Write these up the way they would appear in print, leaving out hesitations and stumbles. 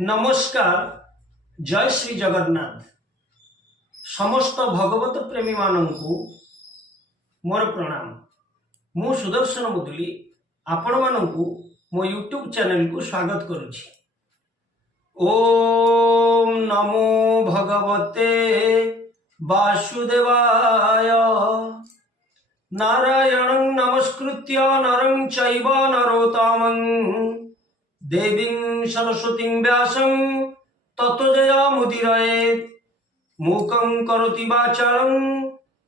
नमस्कार। जय श्री जगन्नाथ। समस्त भगवत प्रेमी मानंकु मोर प्रणाम। मु सुदर्शन मुदुली आपण मानंकु मो यूट्यूब चैनल को स्वागत करुछि। ओम नमो भगवते वासुदेवाय। नारायणं नमस्कृत्य नरं चैव नरोत्तमं देवीं सरस्वतीं व्यासं ततो जयमुदीरयेत्। मूकं करोति वाचालं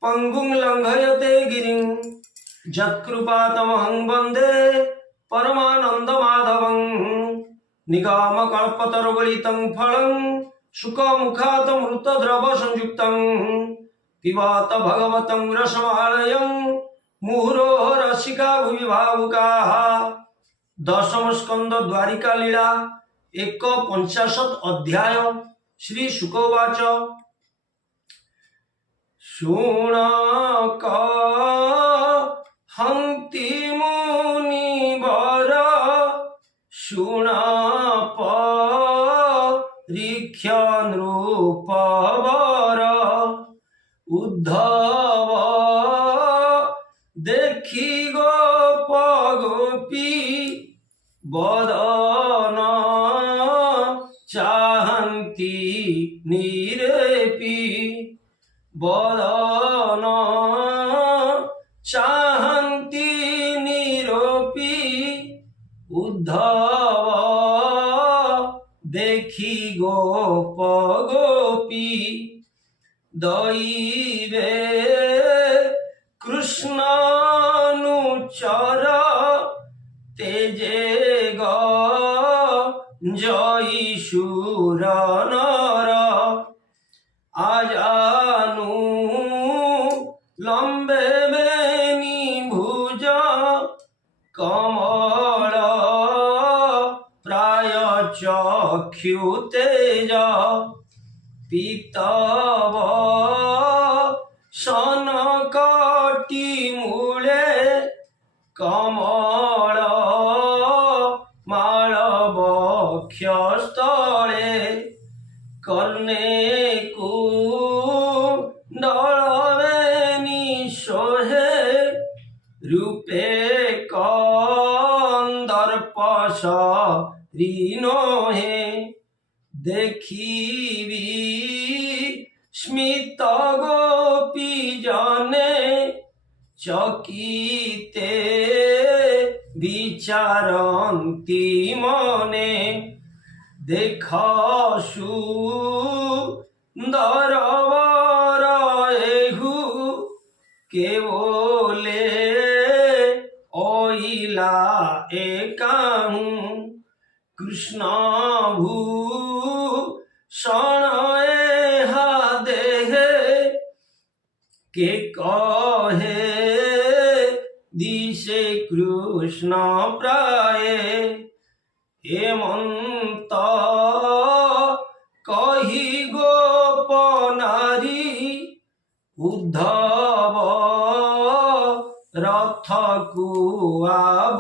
पंगुं लंघयते गिरिं यत्कृपातमहं वन्दे परमानन्दमाधवं। निगमकल्पतरुगलितं फलं शुकमुखादमृतद्रव संयुक्तं पिबत भगवतं रसमालयं मुहुरो रसिका भुवि भावुकाः। दशम स्कंद द्वारिका लीला 1:50 अध्याय। श्री शुकवाच शुनक हंति मुनिवर शुन परीक्ष नृपवर उद्धव देखी गोप गोपी बदन चाहन्ति निरेपी बदन चाहन्ति निरोपी उद्धव देखी गोप गोपी दैवे कृष्णानुचर तेजे जयी शूर नर आजानु लंबे बेनी भुज कमल प्राय चक्षु तेज पीतव सनकटी मूले कमल मालवक्षस्थले कर्णे कुण्डलवेणी सोहे रूपे कंदर्पशरीनोहे देखिबी स्मित गोपी जने चकिते विचारन्ति मने देख सुंदर वर एहु केवले ओइला एकाहु कृष्ण भूषण एहा देहे के कहे दिशे कृष्ण प्राय हेमंत कही गोप नारी उद्धव रथ कुआबोरी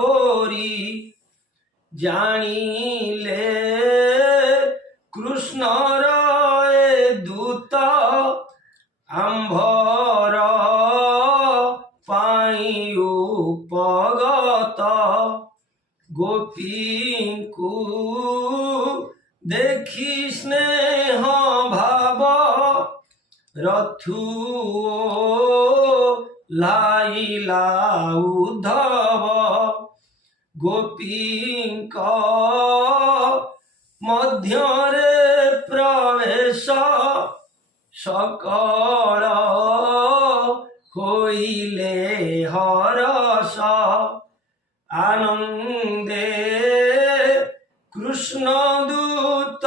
जानिले कृष्ण राय दूत आंभर पाई उपगत गोपींकु देखी स्नेह भाव रथु लाइला उद्धव गोपींक मध्यरे प्रवेश सकल होइले हरस आनंदे कृष्ण दूत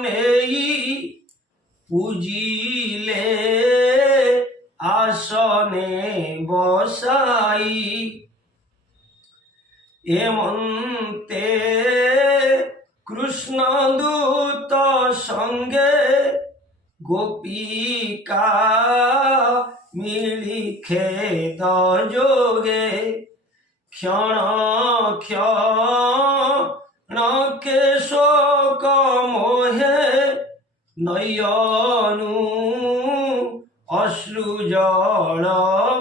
नेई पूजिले आसने बसाई एमंते कृष्ण दूत संगे गोपिका मिली खेद जोगे क्षण क्षण केशव লোক মোহে নয়নু অশ্রু জল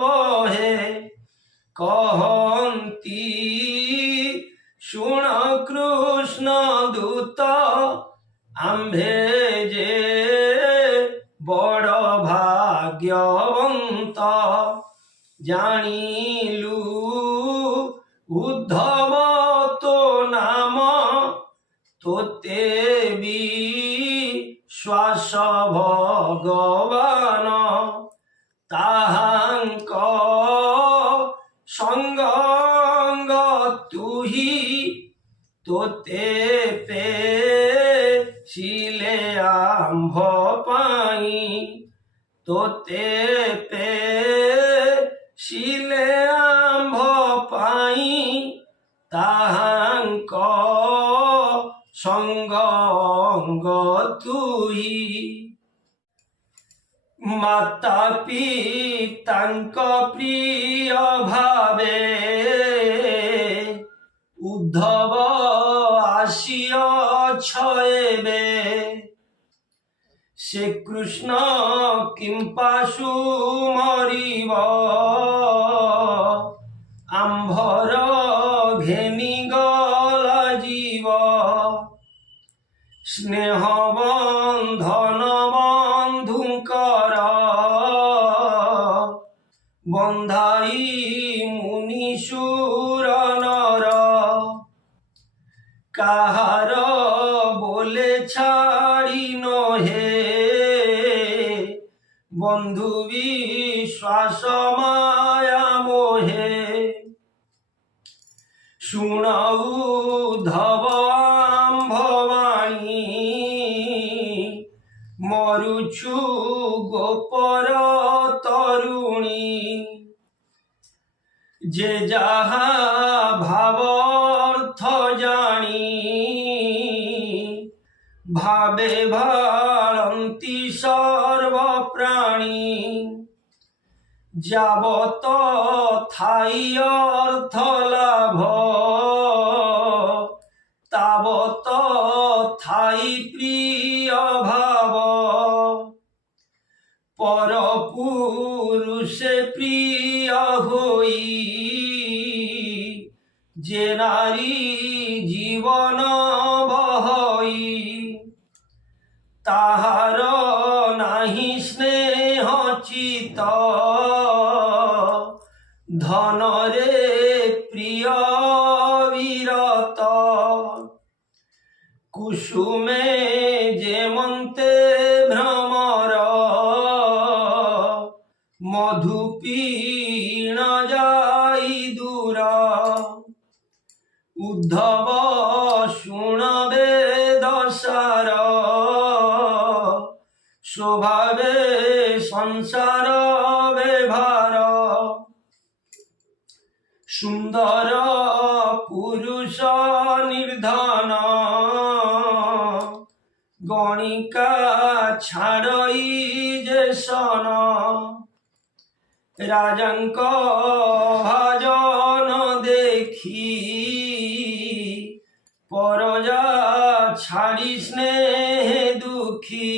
বহে কহন্তি শুণ কৃষ্ণ দূত আম্ভে যে বড় ভাগ্যবন্ত জানিলু উদ্ধব তো নাম তোতে বিশ্বাস ভগবান তাহাঙ্ক সঙ্গ তুহি তোতে পে শিলে আম্ভ পাই তোতে পে শিলে আম্ভ পাই তাহাঙ্ক সঙ্গ তুহি মাতা পিতাঙ্ক প্রিয় ভাবে উদ্ধব আসিଅছ ଏବେ ସେ କୃଷ୍ଣ କିମ୍ପାଶୁ ମରିବ ଆମ୍ଭର ଘେନିଗଲା ଜୀବ ସ୍ନେହ ବନ୍ଧନ ବନ୍ଧୁଙ୍କର ବନ୍ଧାଇ ମୁନିସୁର ନର কাহার বলে ছাড়ি নহে বন্ধু বিশ্বাস মায়া মোহে শুনাউ ধব আম্ভবাণী মরুছু গোপর তরুণী যে যাহা ভাব অর্থ জানি ভাবে ভারন্তি সর্বপ্রাণী যাবত থাই অর্থ লাভ তাবত থাই প্রিয় ভাব পর পুরুষে প্রিয় হই যে নারী জীবন বহই তাহার নাহি স্নেহ চিত ধনরে প্রিয় বিরত কুসুমে যেমন্তে ভ্রমর মধু পীণ যাই দূর উদ্ধব শুণবে দশার স্বভাবে সংসার ব্যবহার সুন্দর পুরুষ নির্ধন গণিকা ছাড়ই যে সন রাজাঙ্ক ভাজন দেখি পরজা ছাড়ি স্নেহ দুঃখী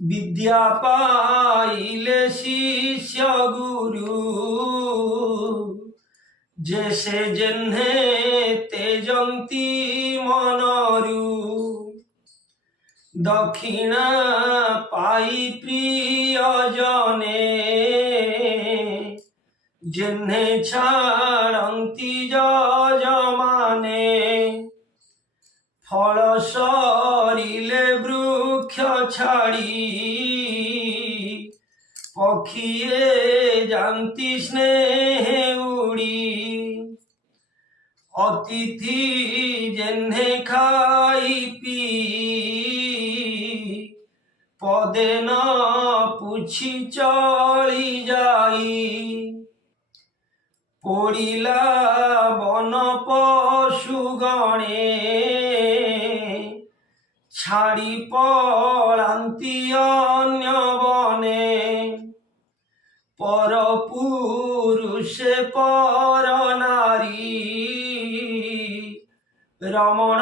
বিদ্যা পাইলে শিষ্য গুরু যে সে জেহ্নে তেজন্তি মনরু দক্ষিণা পাই প্রিয়জনে জেহ্নে ছাড়ন্তি যজমানে ফল সরিলে বৃক্ষ ছাড়ি পক্ষিয়ে যান্তি স্নেহে উড়ি অতিথি জেহ্নে খাই পি পদে ন পুছি চলি যাই পড়িলা বন পশু গণে ছাড়ি পলান্তি অন্য বনে পর পুরুষে পর নারী রমণ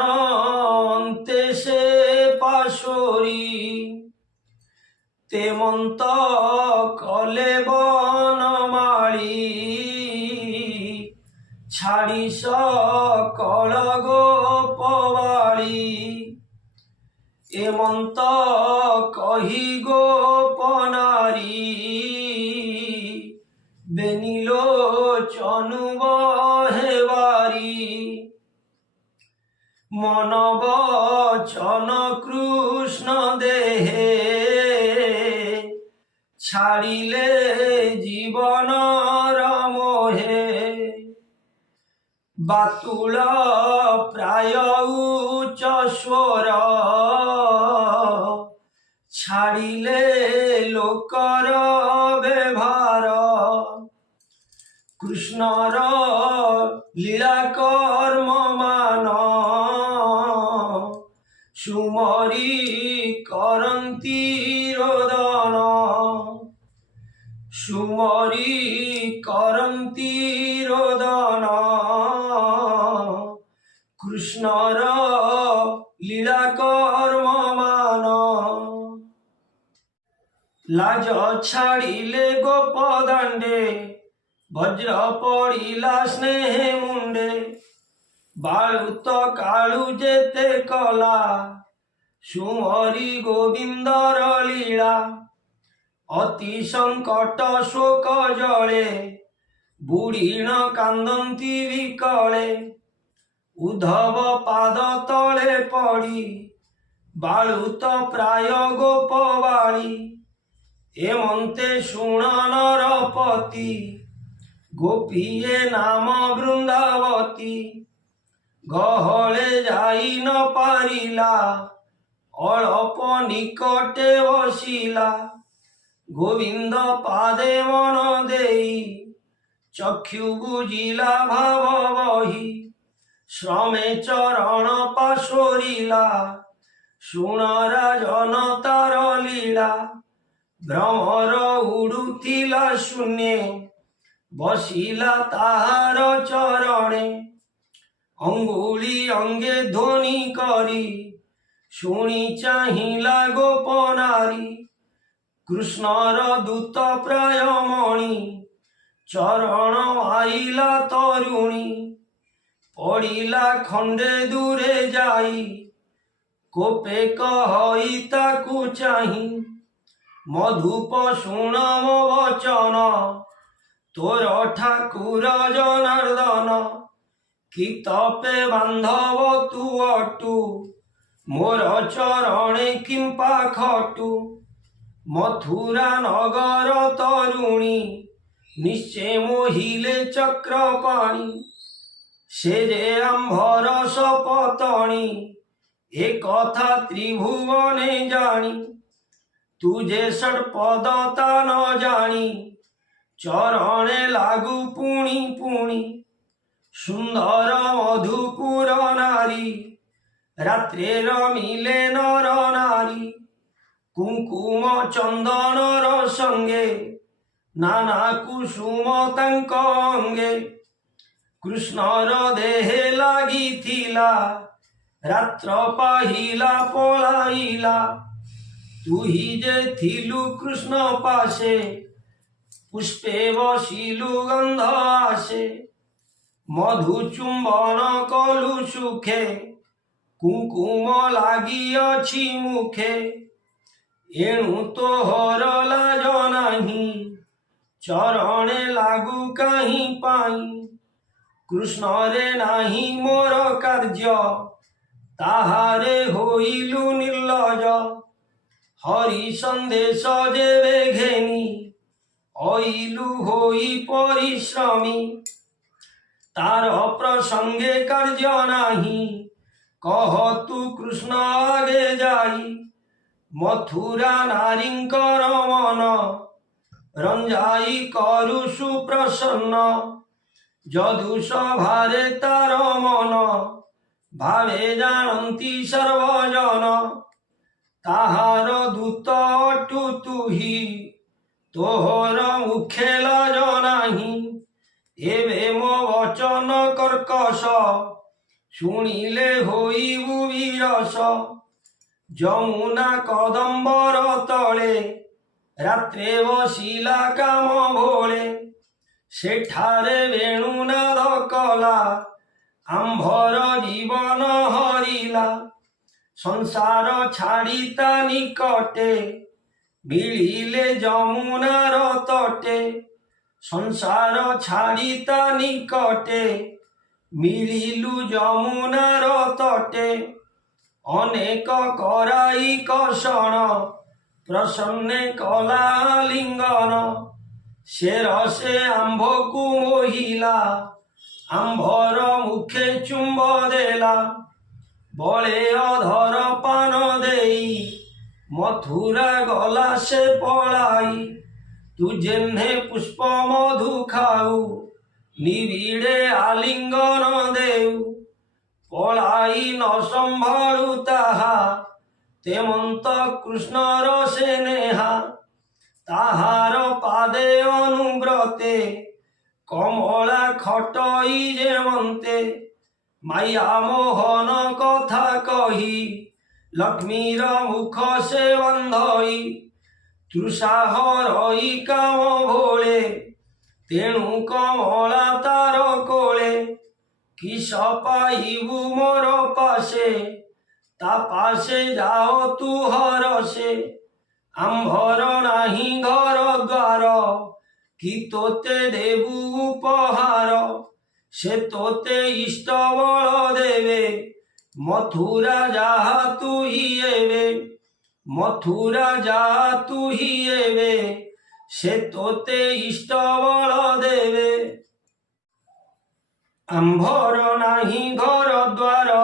তেমন্ত কলে বনমালী ছাড়ি সকল গোপবাড়ী এমন্ত কহি গোপনারী বেনিলোচনু বহেবারি মন বচন কৃষ্ণ দেহে ছাড়িলে জীবন মোহে বাতুল প্রায় উচ্চ স্বর ছাড়িলে লোকর ব্যবহার কৃষ্ণর লীলা কর্ম মান সুমরি করন্তি রোদন সুমরি করন্তি রোদন কৃষ্ণর লীলা কর্ম মান লাজ ছাড়িলে গোপদাণ্ডে বজ্র পড়িলা স্নেহে মুন্ডে বালুত কালু যেতে কলা সুমরি গোবিন্দর লীলা অতি সংকট শোক জলে বুড়িণ কান্দন্তি বিকলে উদ্ধব পাদ তলে পড়ি বালুত প্রায় গোপবাড়ী এমন্তে শুণ নরপতি গোপীয়ে নাম বৃন্দাবতী গহলে যাই ন পারিলা অল্প নিকটে বসিলা গোবিন্দ পাদে মন দেই চক্ষু বুঝিলা ভাব বহি শ্রমে চরণ পাশরিলা শুণ রাজন তার লীলা ভ্রমর উড়ুথিলা শূন্যে বসিলা তাহার চরণে অঙ্গুলি অঙ্গে ধ্বনি করি শুনি চাহিলা গোপনারী কৃষ্ণর দূত প্রায় মণি চরণ আইলা তরুণী পড়িলা খণ্ডে দূরে যাই কোপে কহি তাকু চাহি মধুপ শুণম বচন তোর ঠাকুর জনার্দন কি তপে বান্ধব তু অটু মোর চরণে কিম্পা খটু মথুরা নগর তরুণী নিশ্চে মোহিলে চক্রপাণী সে যে আম্ভর শপতণী এ কথা ত্রিভুবনে জানি তুজে ষটপদ তা ন জানি চরণে লাগু পুଣି পুଣି সুন্দর মধুপুর নারী রাত্রে রমিলে নর নারী কুঙ্কুম চন্দনর সঙ্গে নানা কুসুম তাঙ্ক অঙ্গে কৃষ্ণর দেহে লাগিথিলা রাত্র পাহিলা পলাইলা তুহি যে থিলু কৃষ্ণ পাশে পুষ্পে বসিলু গন্ধ আসে মধু চুম্বন কলু সুখে কুঙ্কুম লাগিଅଛି মুখে এণু তোহর লাজ নাহি চরণে লাগু কাহি পাই কৃষ্ণরে নাহি মোর কার্য তাহারে হইলু নির্লজ হরি সন্দেশ যেবে ঘেনি অইলু হই পরিশ্রমী তার প্রসঙ্গে কার্য নাহি কহ তু কৃষ্ণ আগে যাই মথুরা নারীঙ্কর মন রঞ্জাই করু সুপ্রসন্ন যদু সভারে তার মন ভাবে জানন্তি সর্বজন তাহার দূত অটু তুহি তোহর মুখে লাজ নাহি এবে মো বচন কর্কশ শুনিলে হইবু বিরস যমুনা কদম্বর তলে ରାତ୍ରେ ବସିଲା କାମ ଭୋଳେ ସେଠାରେ ବେଣୁନାଦ କଲା ଆମ୍ଭର ଜୀବନ ହରିଲା ସଂସାର ଛାଡ଼ି ତା ନିକଟେ ମିଳିଲେ ଯମୁନାର ତଟେ ସଂସାର ଛାଡ଼ି ତା ନିକଟେ ମିଳିଲୁ ଯମୁନାର ତଟେ ଅନେକ କରାଇ କଷଣ ପ୍ରସନ୍ନେ କଲା ଲିଙ୍ଗନ ସେ ରସେ ଆମ୍ଭକୁ ମୋହିଲା ଆମ୍ଭର ମୁଖେ ଚୁମ୍ବ ଦେଲା ବଳେ ଅଧର ପାନ ଦେଇ ମଥୁରା ଗଲା ସେ ପଳାଇ ତୁ ଯେହ୍ନେ ପୁଷ୍ପ ମଧୁ ଖାଉ ନିବିଡ଼େ ଆଲିଙ୍ଗନ ଦେଉ ପଳାଇ ନ ସମ୍ଭାଳୁ ତାହା ତେମନ୍ତ କୃଷ୍ଣର ସେ ନେହା ତାହାର ପାଦେ ଅନୁବ୍ରତେ କମଳା ଖଟଇ ଯେମନ୍ତେ ମାୟା ମୋହନ କଥା କହି ଲକ୍ଷ୍ମୀର ମୁଖ ସେ ବନ୍ଧଇ ତୃଷା ହରଇ କାମ ଭୋଳେ ତେଣୁ କମଳା ତାର କୋଳେ କିସ ପାଇବୁ ମୋର ପାଶେ ତା ପାଶେ ଯାଅ ତୁ ହରସେ ଆମ୍ଭର ନାହିଁ ଘର ଦ୍ୱାର କି ତୋତେ ଦେବୁ ଉପହାର ସେ ତୋତେ ଇଷ୍ଟ ବଳ ଦେବେ ମଥୁରା ଯାହା ତୁ ହି ଏବେ ମଥୁରା ଯାହା ତୁ ହି ଏବେ ସେ ତୋତେ ଇଷ୍ଟ ବଳ ଦେବେ ଆମ୍ଭର ନାହିଁ ଘର ଦ୍ୱାର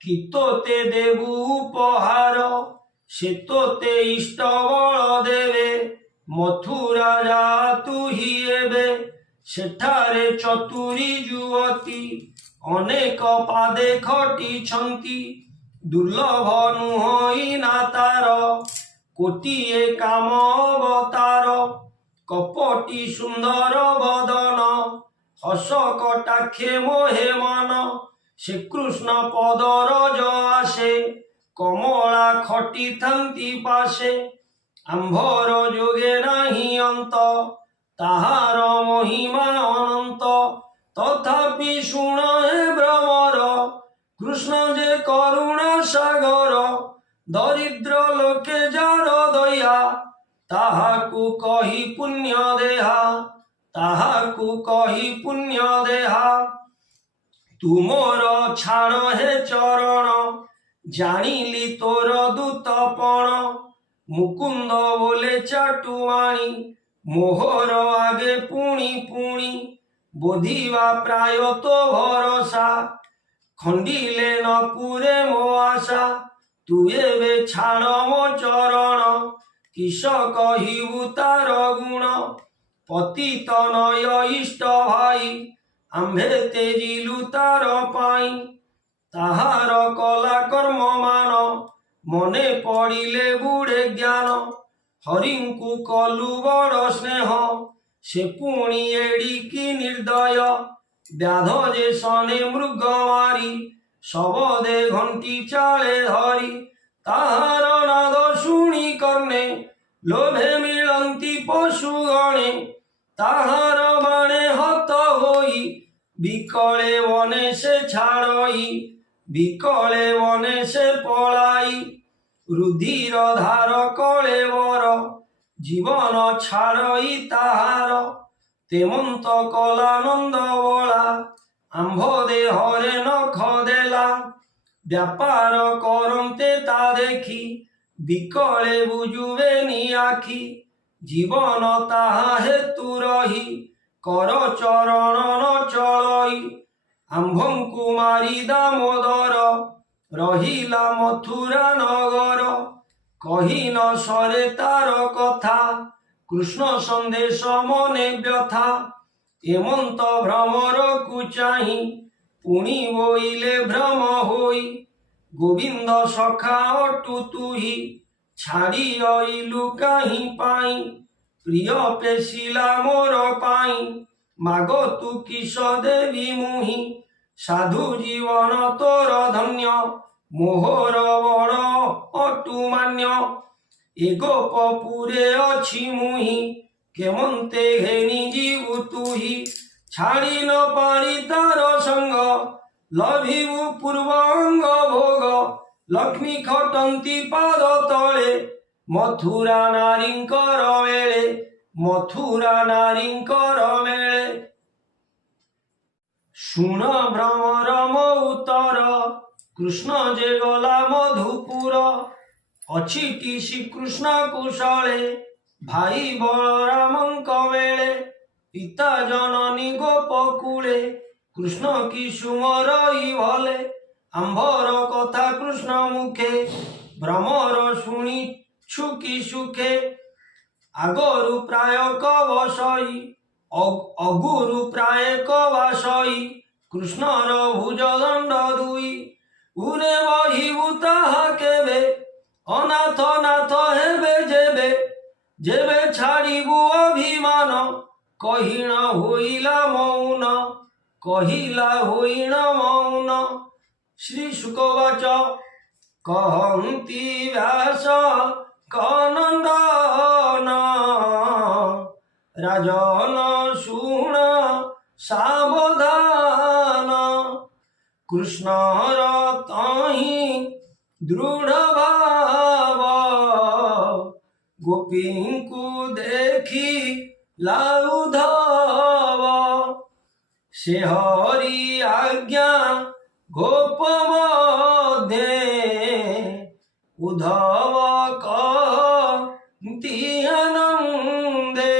କି ତୋତେ ଦେବୁ ଉପହାର ସେ ତୋତେ ଇଷ୍ଟ ବଳ ଦେବେ ମଥୁରା ଯାହା ତୁ ହି ଏବେ ସେଠାରେ ଚତୁରୀ ଯୁବତୀ ଅନେକ ପାଦେ ଖଟିଛନ୍ତି ଦୁର୍ଲଭ ନୁହଁଇ ନା ତାର କୋଟିଏ କାମ ଅବତାର କପଟି ସୁନ୍ଦର ବଦନ ହସ କଟାକ୍ଷେ ମୋହେ ମନ ସେ କୃଷ୍ଣ ପଦର ଆସେ କମଳା ଖଟିଥାନ୍ତି ପାଶେ ଆମ୍ଭର ଯୋଗେ ନାହିଁ ଅନ୍ତ ତାହାର ମହିମା ଅନନ୍ତ ତଥାପି ଶୁଣ ହେ ଭ୍ରମର କୃଷ୍ଣ ଯେ କରୁଣା ସାଗର ଦରିଦ୍ର ଲୋକେ ଯାର ଦୟା ତାହାକୁ କହି ପୁଣ୍ୟ ଦେହା ତାହାକୁ କହି ପୁଣ୍ୟ ଦେହା ତୁମର ଛାଡ଼ ହେ ଚରଣ ଜାଣିଲି ତୋର ଦୂତପଣ ମୁକୁନ୍ଦ ବୋଲେ ଚାଟୁଆଣି ମୋହର ଆଗେ ପୁଣି ପୁଣି ବୋଧିବା ପ୍ରାୟ ତୋ ଭରସା ଖଣ୍ଡିଲେ ନ ପୁରେ ମୋ ଆଶା ତୁ ଏବେ ଛାଡ଼ ମୋ ଚରଣ କିସ କହିବୁ ତାର ଗୁଣ ପତିତ ନୟ ଇଷ୍ଟ ଭାଇ ଆମ୍ଭେ ତେଜିଲୁ ତାର ପାଇଁ ତାହାର କଲା କର୍ମ ମାନ ମନେ ପଡ଼ିଲେ ବୁଢ଼େ ଜ୍ଞାନ ହରିଙ୍କୁ କଲୁ ବଡ଼ ସ୍ନେହ ସେ ପୁଣି ଏଡ଼ିକି ନିର୍ଦ୍ଦୟ ବ୍ୟାଧ ଯେ ସନେ ମୃଗ ମାରି ଶବଦେ ଘଣ୍ଟି ଚାଳେ ଧରି ତାହାର ନାଦ ଶୁଣି କର୍ଣ୍ଣେ ଲୋଭେ ମିଳନ୍ତି ପଶୁ ଗଣେ ତାହାର ବାଣେ ହତ ହୋଇ ବିକଳେ ବନେ ସେ ଛାଡ଼ଇ ବିକଳେ ବନେ ସେ ପଳାଇ ରୁଧିର ଧାର କଳେ ବର ଜୀବନ ଛାଡ଼ଇ ତାହାର ତେମନ୍ତ କଲା ନନ୍ଦ ବଳା ଆମ୍ଭ ଦେହରେ ନଖ ଦେଲା ବ୍ୟାପାର କରନ୍ତେ ତା ଦେଖି ବିକଳେ ବୁଝୁବେନି ଆଖି ଜୀବନ ତାହା ହେତୁ ରହି କର ଚରଣ ନ ଚଳଇ ଆମ୍ଭଙ୍କୁ ମାରି ଦାମୋଦର ରହିଲା ମଥୁରା ନଗର କହି ନ ସରେ ତାର କଥା କୃଷ୍ଣ ସନ୍ଦେଶ ମନେ ବ୍ୟଥା ଏମନ୍ତ ଭ୍ରମରକୁ ଚାହିଁ ପୁଣି ବୋଇଲେ ଭ୍ରମ ହୋଇ ଗୋବିନ୍ଦ ସଖା ଅଟୁ ତୁହି ଛାଡ଼ି ଅଇଲୁ କାହିଁ ପାଇଁ ପ୍ରିୟ ପେଶିଲା ମୋର ପାଇଁ ମାଗ ତୁ କିସ ଦେବି ମୁହିଁ ସାଧୁ ଜୀବନ ତୋର ଧନ୍ୟ ମୋହର ବଡ଼ ଅଟୁ ମାନ୍ୟ ए गोपपुरे अछि मुहि केमंते घेनी जीवु तुहि छाड़ी न पारी तार संग लभिबु पूर्वांग भोग लक्ष्मी खटंती पाद तले मथुरा नारींकर वेळे मथुरा नारींकर वेळे शुण भ्रमर मौतर कृष्ण जे गला मधुपुर अछिटी श्रीकृष्ण कुशले भाई बलरामंक वेळे पिता जननी गोपकुले कृष्ण की सुमरई भले आंभर कथा कृष्ण मुखे भ्रमर शुणी छुकी सुखे आगरु प्राय कवशई अगुरु प्राय कवाशई कृष्णर भुज दंड दुई उरे बहिबु ताहा केबे अनाथ नाथ हेबे जेबे जेबे छाड़िबु अभिमान कहिण होइला मौन कहिला होइण मौन श्री शुकवाच कहन्ति व्यास कनन्दन राजन शुण सावधान कृष्णर तहि दृढ़ भाव गोपींकु देखी लाउधव से हरि आज्ञा गोप मध्ये उद्धव कहन्ति आनंदे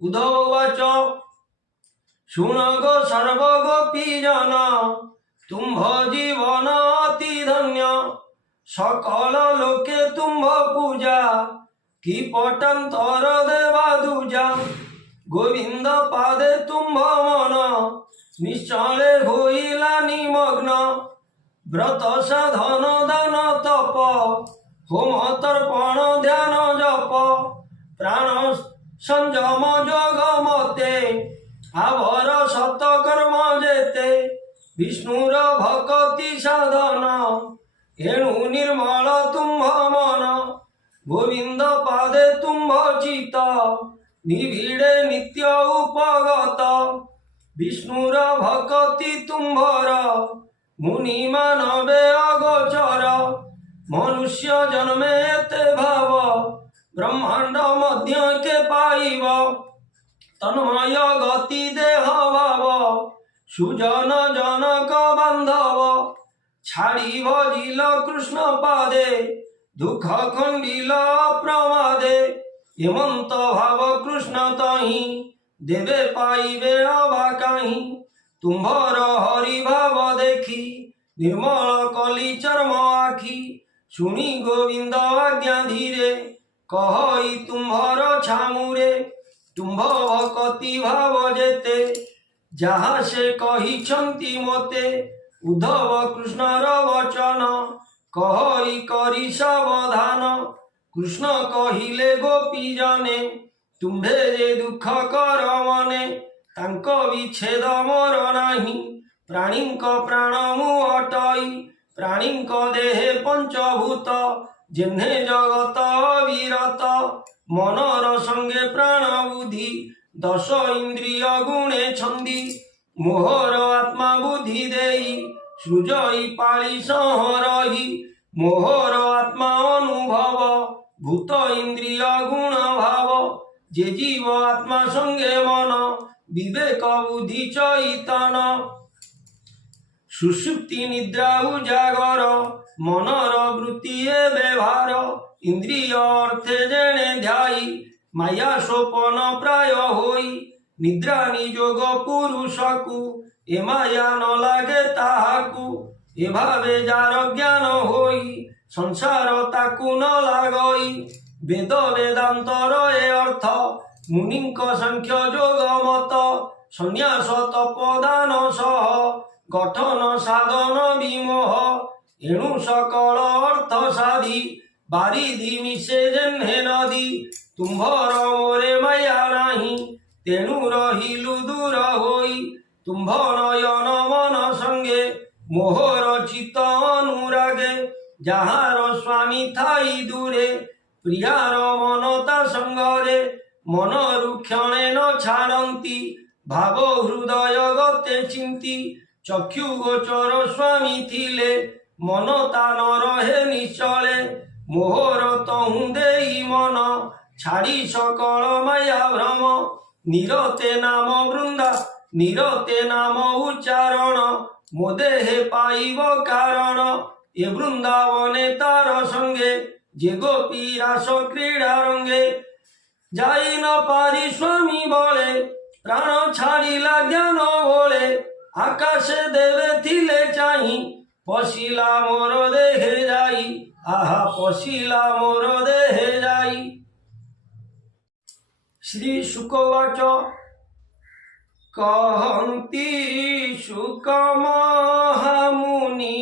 उद्धव वाच शुण गो सर्व गोपी जन तुम्भ जीवन अति धन्य सकल लोके तुम्भ पूजा की पटांतर देवा दूजा गोविंद पादे तुम्भ मन निश्चले होइला निमग्न व्रत साधन दान तप होम तर्पण ध्यान जप प्राण संयम जोग मते आवर सतकर्म जेते विष्णुर भक्ति साधन एणु निर्मल तुम्भ मन गोविंद पादे तुम्भ चित निभिड़े नित्य उपगत विष्णुर भक्ति तुम्भर मुनि मानवे अगोचर मनुष्य जन्मे एते भाव ब्रह्मांड मध्य के पाइब तन्मय गति देह भाव सुजन जनक बांधव छाड़ी भजिल कृष्ण पादे दुख खंडिल प्रमादे हेमंत भाव कृष्ण तहि देवे पाइबे अबा काहि तुम्भर हरि भाव देखी निर्मल कली चर्म आखि शुणी गोविंद आज्ञा धीरे कहई तुम्भर छामुरे तुम्भ भक्ति भाव जेते जहाँ से कहिछन्ति मोते उद्धव कृष्णर वचन कहई करी सावधान कृष्ण कहिले गोपी जने तुम्भे जे दुख कर मने तांक विच्छेद मोर नाही प्राणींक प्राण मु अटई प्राणींक देहे पंचभूत जेन्हे जगत अविरत मनर संगे प्राण बुद्धि दश इंद्रिय गुणे छंदी मोहर आत्मा बुद्धि देई सृजई पाळी संहरही मोहर आत्मा अनुभव भूत इंद्रिय गुण भाव जे जीव आत्मा संगे मन विवेक बुद्धि चैतन सुषुप्ति निद्रा उजागर मनर वृत्ति व्यवहार इंद्रिय अर्थे जेणे ध्याई माया सोपन प्राय होई निद्रा निजोग पुरुषकु ए माया न लागे ताहाकु ए भावे जार ज्ञान होई संसार ताकु न लागई वेद वेदांतर ए अर्थ मुनिंक संख्य जोग मत संन्यास तपदान सह गठन साधन विमोह एणु सकल अर्थ साधी बारिधि मिशे जेन्हे नदी तुम्भर मोरे माया नाही तेणु रहिलु दूर होई तुम्भ नयन मन संगे मोहर चित्त अनुरागे जाहार स्वामी थाई दूरे ପ୍ରିୟାର ମନତା ସଙ୍ଗରେ ମନରୁ କ୍ଷଣେ ନ ଛାଡ଼ନ୍ତି ଭାବ ହୃଦୟ ଗତେ ଚିନ୍ତି ଚକ୍ଷୁ ଗୋଚର ସ୍ୱାମୀ ଥିଲେ ମନ ତା ନ ରହେ ନିଶ୍ଚଳେ ମୋହର ତହୁଁ ଦେଇ ମନ ଛାଡ଼ି ସକଳ ମାୟା ଭ୍ରମ ନିରତେ ନାମ ବୃନ୍ଦା ନିରତେ ନାମ ଉଚ୍ଚାରଣ ମୋ ଦେহে পাইব কারণ এ বৃন্দাবনে তার সঙ্গে যে গোপী রাস ক্রীড়া রঙ্গে যাই না পারি স্বামী বলে প্রাণ ছাড়িলা জ্ঞান বলে আকাশে দেবে থিলে চাহি পশিলা মোর দেহে যাই আহা পশিলা মোর দেহে যাই। শ্রী শুকবাচ কহন্তি শুক মহামুনি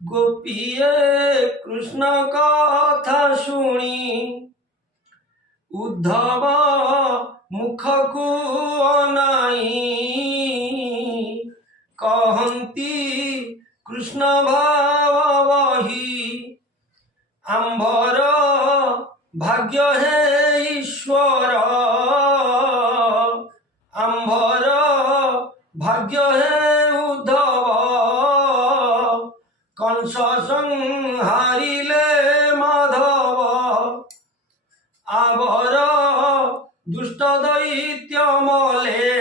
গোপীয়ে কৃষ্ণ কথা শুনি উদ্ধব মুখকু অনাই কহন্তি কৃষ্ণ ভাব বহি আম্ভর ভাগ্য হে ঈশ্বর আম্ভর ভাগ্য হে উদ্ধব কংস সংহারিলে মাধব আবর দুষ্ট দৈত্য মলে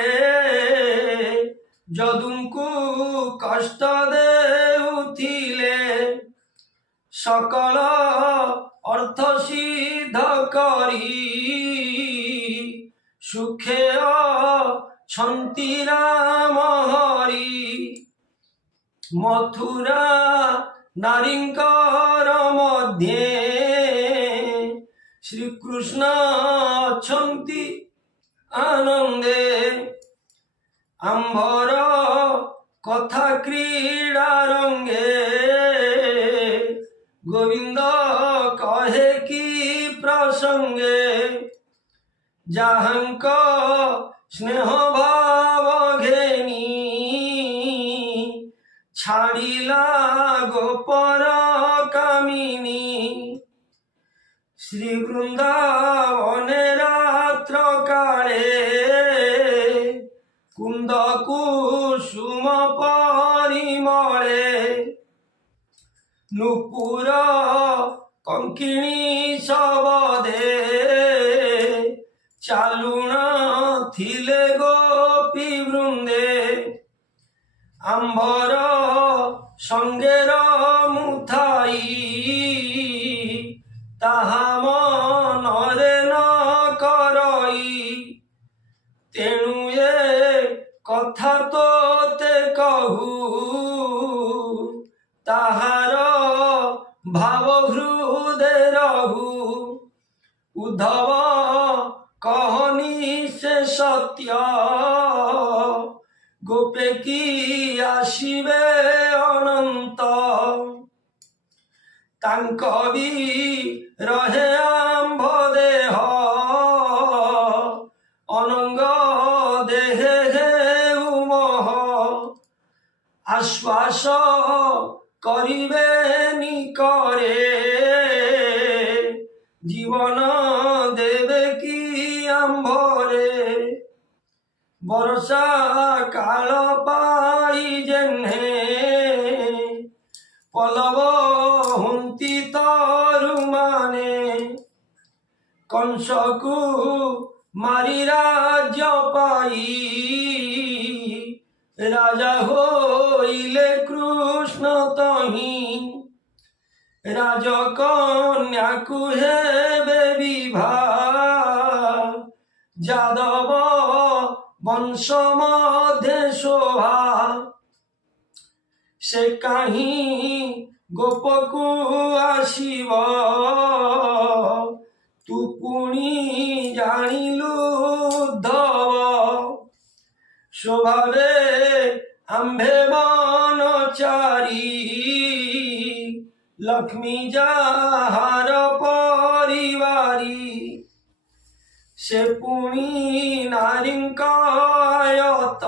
যদুଙ୍କୁ কষ্ট দেউথিলে সকল অর্থ সিদ্ধ করি সুখে অছন্তি রাম হরি মথুরা নারীঙ্কর মধ্যে শ্রীকৃষ্ণ অছন্তি আনন্দে আম্ভর কথা ক্রীড়া রঙ্গে গোবিন্দ কহে কি প্রসঙ্গে যাহাঙ্ক স্নেহ ভাব ঘেনি ছাড়িলা গোপর কামিনী শ্রী বৃন্দাবনে রাত্র কালে কুন্দ কুসুম পরিমলে নুপুর কঙ্কিণী শবদে চালুণ থিলে গোপী বৃন্দে আম্ভর সঙ্গের মুথাই তাহা মনরে ন করই তেণু এ কথা তোতে কহু তাহার ভাব হৃদে রহু উদ্ধব কহনি সে সত্য গোপে কি আসিবে অনন্ত তাঙ্ক বি রহে আম্ভ দেহ অনঙ্গ দেহে হেউ মোহ আশ্বাস করিবে নিকরে জীবন দেবে কি আম্ভরে বর্ষা কাল পাই জেনে পলব হুন্তি তরু মানে কংসকু মারি রাজ্য পাই রাজা হইলে কৃষ্ণ তহি রাজকন্যাকু হেবে বিবাহ যাদব বংশ মধ্যে শোভা সে কাহি গোপকু আসিব তু পুনি জানিলু উদ্ধব স্বভাবে আম্ভে বনচারী লক্ষ্মী যাহার পরিবারী সে পুনি নারীঙ্ক আয়ত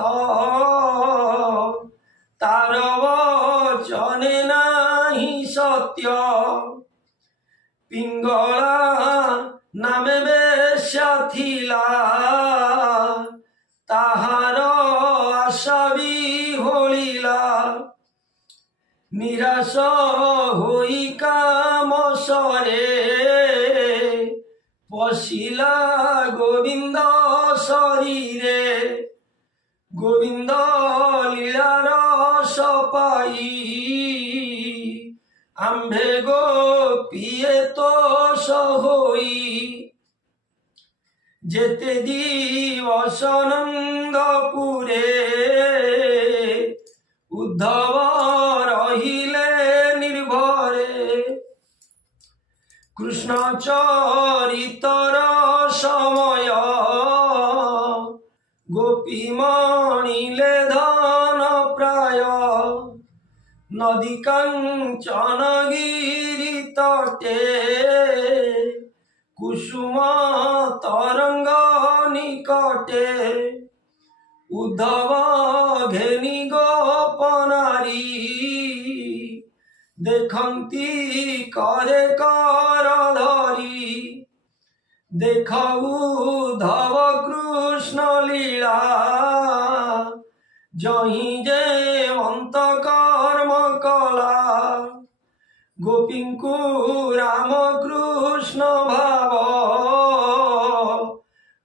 তার বচনে নাহি সত্য ପିଙ୍ଗଳା ନାମେ ବେଶ୍ୟା ଥିଲା, ତାହାର ଆଶା ବିହୋଳିଲା। ନିରାଶ ହୋଇ କାମସରେ ପଶିଲା ଗୋବିନ୍ଦ ଶରୀରେ। ଗୋବିନ୍ଦ ଲୀଳାର ସପାଇ ଆମ୍ଭେ ଗୋପିଏ ତୋଷ ହୋଇ। ଯେତେ ଦିବସ ନନ୍ଦପୁରେ ଉଦ୍ଧବ ରହିଲେ ନିର୍ଭରେ। କୃଷ୍ଣ ଚରିତର ସମୟ ଗୋପୀ ମଣିଲେ ଧନ ପ୍ରାୟ। ନଦୀ କାଞ୍ଚନ ଗିରି ତଟେ କୁସୁମ ତରଙ୍ଗ ନିକଟେ। ଉଦ୍ଧବ ଘେନି ଗୋପନାରୀ ଦେଖନ୍ତି করে কর ধরি। দেখ উদ্ধব কৃষ্ণ লীলা জহি যে অন্ত কর্ম কলা। গোপীଙ୍କୁ রাম কৃষ্ণ ভাব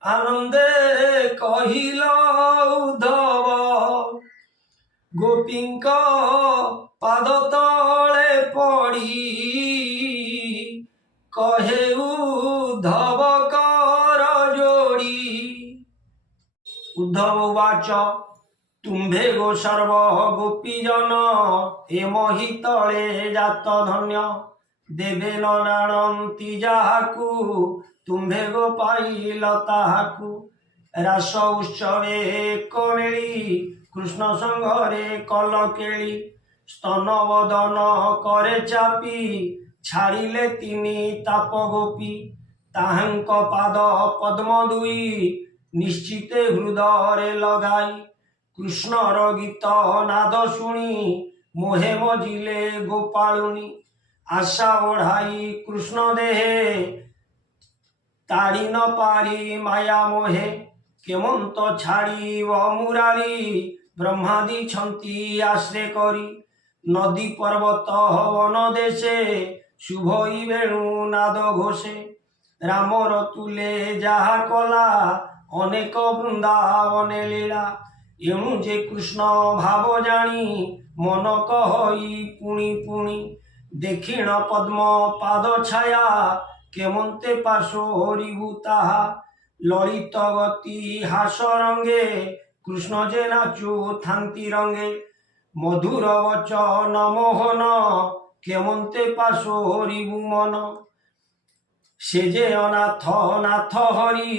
আনন্দে কহিল উদ্ধব। গোপীଙ୍କ ପାଦ ତଳେ ପଡ଼ି କହେ ଉଦ୍ଧବ କର ଯୋଡ଼ି। ଉଦ୍ଧବ ଉବାଚ ତୁମ୍ଭେ ଗୋ ସର୍ବ ଗୋପୀଜନ ଏ ମହି ତଳେ ଜାତ ଧନ୍ୟ। ଦେବେ ନ ଜାଣନ୍ତି ଯାହାକୁ ତୁମ୍ଭେ ଗୋ ପାଇଲ ତାହାକୁ। ରାସ ଉତ୍ସବେ ଏକ ମିଳି କୃଷ୍ଣ ସଙ୍ଗରେ କଲ କେଳି। স্তନ বদন করে চাপি ছাড়িলে তিনি তাপ গোপী। তাহাଙ୍କ পাদ পদ্ম দুই নিশ্ଚିতে হৃদୟରେ লগাই। কৃষ্ণর গীত নাদ শুনি মোহে মজিলে গোপালুনি। আশা ওঢ়াই কৃষ্ণ দেহে তাড়ি ন পারি মায়া মোহে। কেমন্ত ছাড়িব মুরারি ব্রহ্মাদি ছন্তি আশ্রে করি। নদী পর্বত বন দেশে শুভই বেণু নাদ ঘোষে। রামর তুলে যাহা কলা অনেক বৃন্দাবনে লীলা। এণু যে কৃষ্ণ ভাব জানি মন কহই পুଣି পুଣି। দেখিণ পদ্ম পাদ ছায়া কেমন্তে পাশরিবু তাহা। ললিত গতি হাস রঙ্গে কৃষ্ণ যে নাচু থান্তি রঙ্গে। মধুর বচন মোহন কেমন্তে পাশরিবু মন। সে যে অনাথ নাথ হরি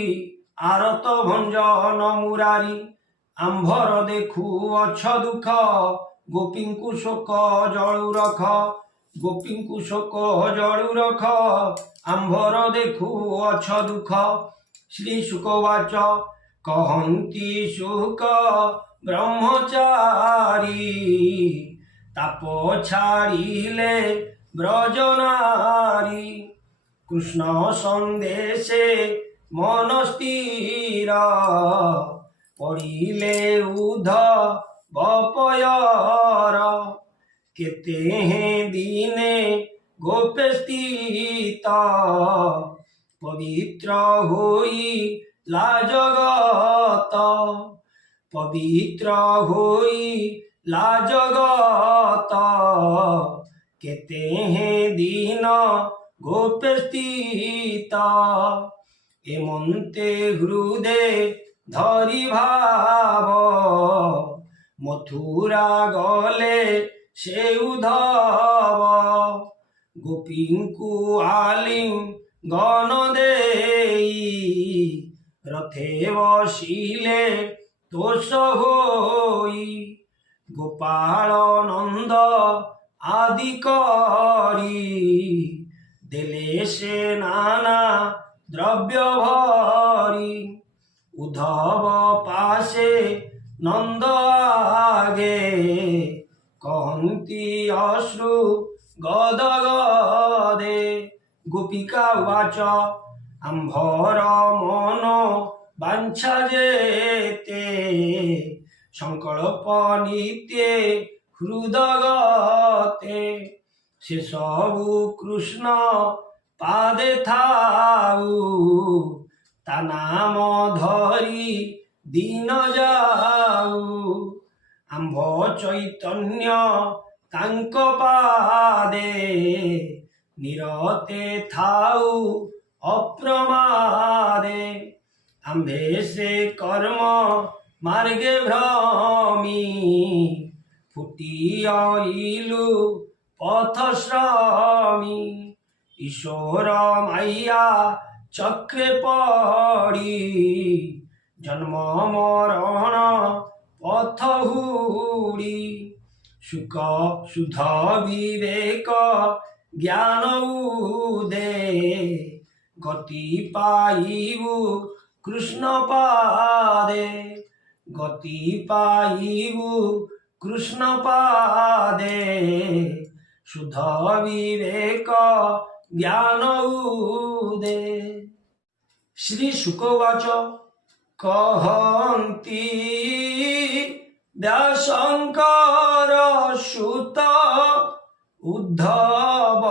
আরত ভঞ্জন মুরারি। আম্ভর দেখু অছ দুঃখ গোপীଙ୍କୁ শোক জଳୁ ରଖ। ଗୋପୀଙ୍କୁ ଶୋକ ଜଳୁ ରଖ ଆମ୍ଭର ଦେଖୁ ଅଛ ଦୁଃଖ। ଶ୍ରୀ ଶୁକବାଚ କହନ୍ତି ଶୁକ ବ୍ରହ୍ମଚାରୀ। ତାପ ଛାଡ଼ିଲେ ব্রজনারী। কৃষ্ণ সন্দেশে মন স্থির পড়িলে উদ্ধব পয়র। কেতে দিনে গোপে স্থিত পবিত্র হইলা জগত। পবিত্র হইলা জগত কেতে দিন গোপে স্থিত। এমন্তে হৃদে ধরি ভাব মথুরা গলে সে উদ্ধব। গোপীଙ୍କୁ আলিঙ্গন দেই রথে বসিলে তোষ হই। গোপাল নন্দ আদি করি দেলে সে নানা দ্রব্য ভরি। উদ্ধব পাশে নন্দ আগে কহନ୍ତି অশ্রু গদ গদে। गोपिका उवाच आम्भर मन बांछा जेते संकल्प नित्ये हृदगते से सबु कृष्ण पादे थाऊ ता नाम धरी दिन जाऊ आम्भ चैतन्य तांक पादे निरते थाऊ अप्रमादे आम्भे से कर्म मार्गे भ्रमी फुटी आइलु पथश्रमी ईश्वर माया चक्रे पड़ी जन्म मरण पथ हुड़ी सुख शुद्ध विवेक ज्ञान उदे गति पाइबु कृष्ण पादे गति पाइबु कृष्ण पादे शुद्ध विवेक ज्ञान उदे। श्री शुकवाच कहन्ति व्यासंकर सुत उद्धव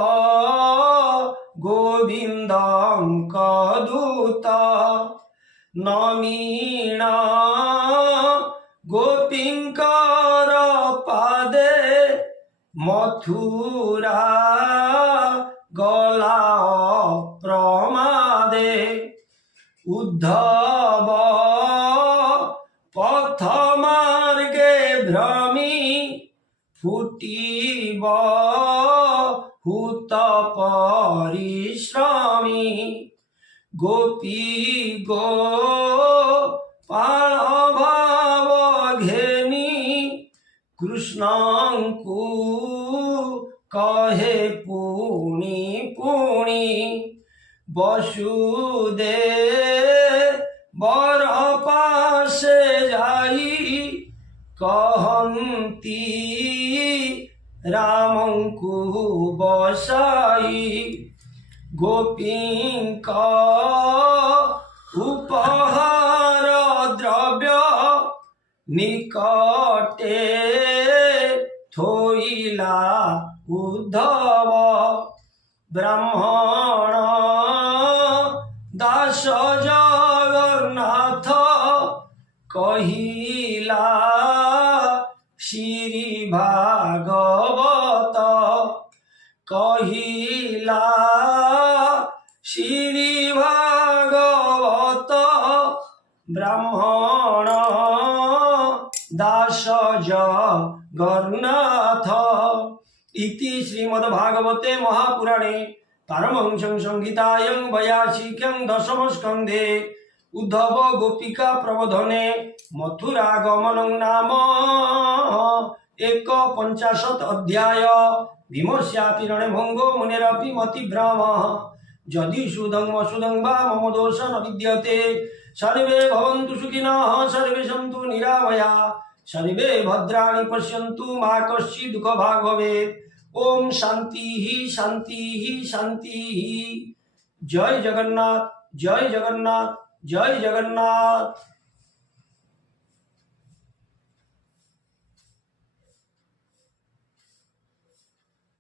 गोविन्दं कदूत नमीण गोपिंकर पादे मथुरा गला प्रमादे उद्धव पथ मार्गे भ्रमी फुटिब हुत परिश्रमी गोपी गोपाल भाव घेनी कृष्णंकु कहे पुणी पुणी वसुदेवर पासे जाई कहन्ति रामंकु बसाई गोपींक उपहार द्रव्य निकटे थोइला उद्धव ब्राह्मण दास जगन्नाथ कहिला श्री भागवत कहिला श्री भागवत ब्राह्मण दास जगन्नाथ इति श्रीमद्भागवते महापुराणे पारमहंस्यां संहितायां 82 दशम स्कन्धे उद्धव गोपिका प्रबोधने मथुरा गमनं नाम 51 अध्याय भीमस्यापि रणभंगो मुनेरपि मतिभ्रमः यदि सुदं वसुदं वा मम दोष न विद्यते सर्वे भवन्तु सुखिनः सर्वे सन्तु निरामया सर्वे भद्राणि पश्यन्तु मा कश्चित् दुःखभाग् भवेत्। ओम शांति शांति शांति। जय जगन्नाथ जय जगन्नाथ जय जगन्नाथ।